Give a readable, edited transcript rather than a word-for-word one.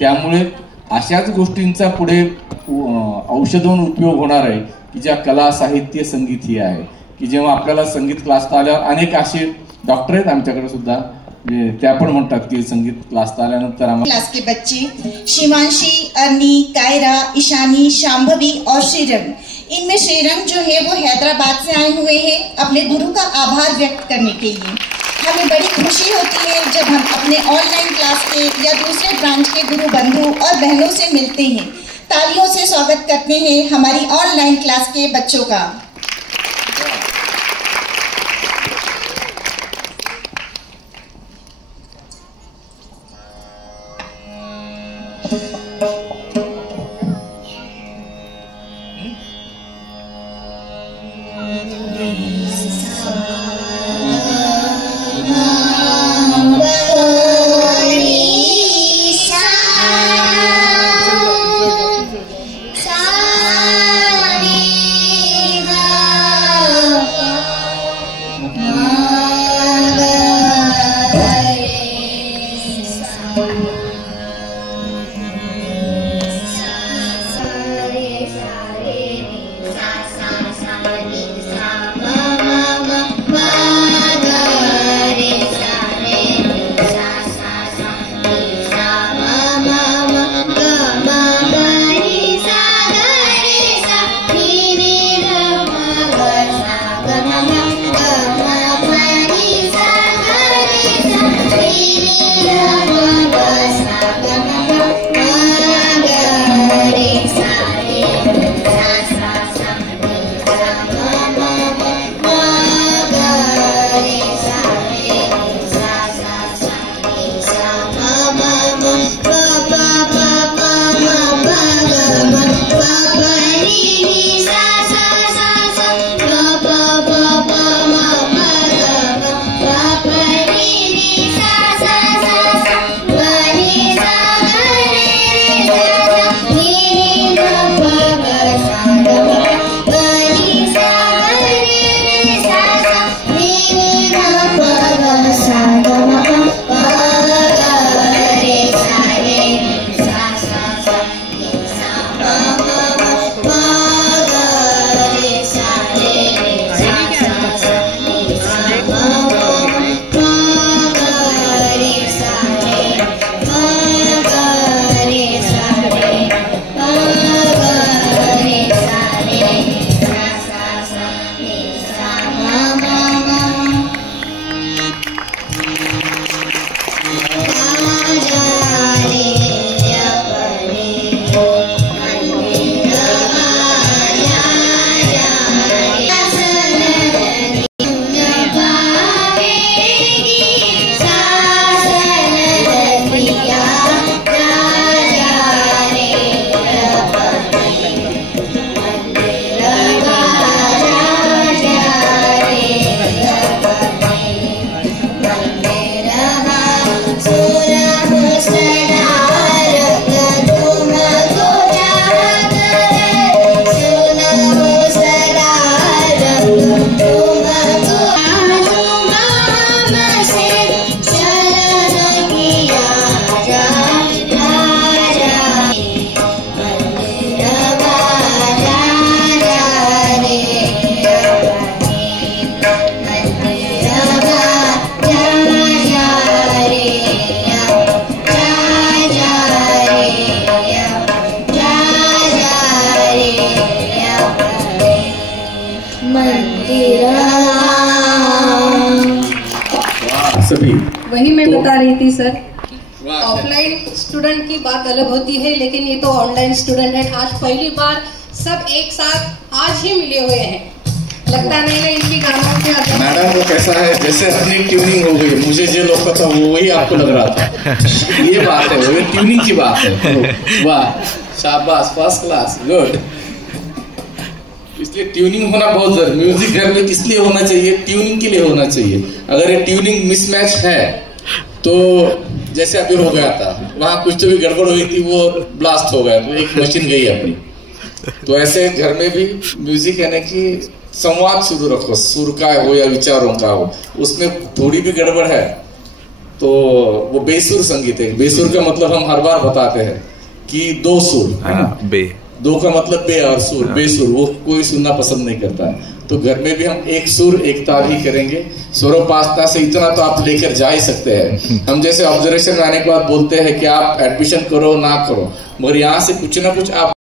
त्यामुळे अशाच गोष्टींचा पुढे औषध म्हणून उपयोग होणार आहे की ज्या कला साहित्य संगीत ही आहे की जेव्हा आपल्याला संगीत क्लासला आल्यावर अनेक असे डॉक्टर आहेत आमच्याकडे सुद्धा त्या पण म्हणतात की संगीत क्लासला आल्यानंतर क्लास के बच्चे शिवांशी, अर्नी, कायरा, ईशानी, शांभवी और श्रीरंग, इनमें श्रीरंग जो है वो हैदराबाद से आए हुए हैं अपने गुरु का आभार व्यक्त करने के लिए। हमें बड़ी खुशी होती है जब हम अपने ऑनलाइन क्लास के या दूसरे ब्रांच के गुरु बंधु और बहनों से मिलते हैं। तालियों से स्वागत करते हैं हमारी ऑनलाइन क्लास के बच्चों का। वही मैं बता रही थी सर, ऑफलाइन स्टूडेंट की बात अलग होती है, लेकिन ये तो ऑनलाइन स्टूडेंट है। आज पहली बार सब एक साथ आज ही मिले हुए हैं, लगता नहीं है इनकी गानों के। मैडम वो कैसा है, जैसे अपनी ट्यूनिंग हो गई, मुझे जो लोग का था वो वही आपको लग रहा था। ये बात है, वो ट्यूनिंग की बात है। वाह, शाबाश, फर्स्ट क्लास, गुड। इसलिए ट्यूनिंग होना बहुत जरूरी। म्यूजिक घर में किस लिए होना चाहिए? ट्यूनिंग के लिए होना चाहिए। अगर ये ट्यूनिंग मिसमैच है तो जैसे अभी हो गया था, वहां कुछ तो भी गड़बड़ हुई थी, वो ब्लास्ट हो गया, तो एक मशीन गई अपनी। तो ऐसे घर में भी म्यूजिक यानी कि संवाद शुरू रखो, सुर का हो या विचारों का हो, उसमें थोड़ी भी गड़बड़ है तो वो बेसुर संगीत है। बेसुर का मतलब हम हर बार बताते हैं कि 2 सुर है ना, बे 2 का मतलब बे और सुर, बेसुर वो कोई सुनना पसंद नहीं करता है। तो घर में भी हम 1 सुर 1 ताल ही करेंगे। स्वरोपासना से इतना तो आप लेकर जा ही सकते हैं। हम जैसे ऑब्जर्वेशन में आने के बाद बोलते हैं कि आप एडमिशन करो ना करो, मगर यहाँ से कुछ ना कुछ आप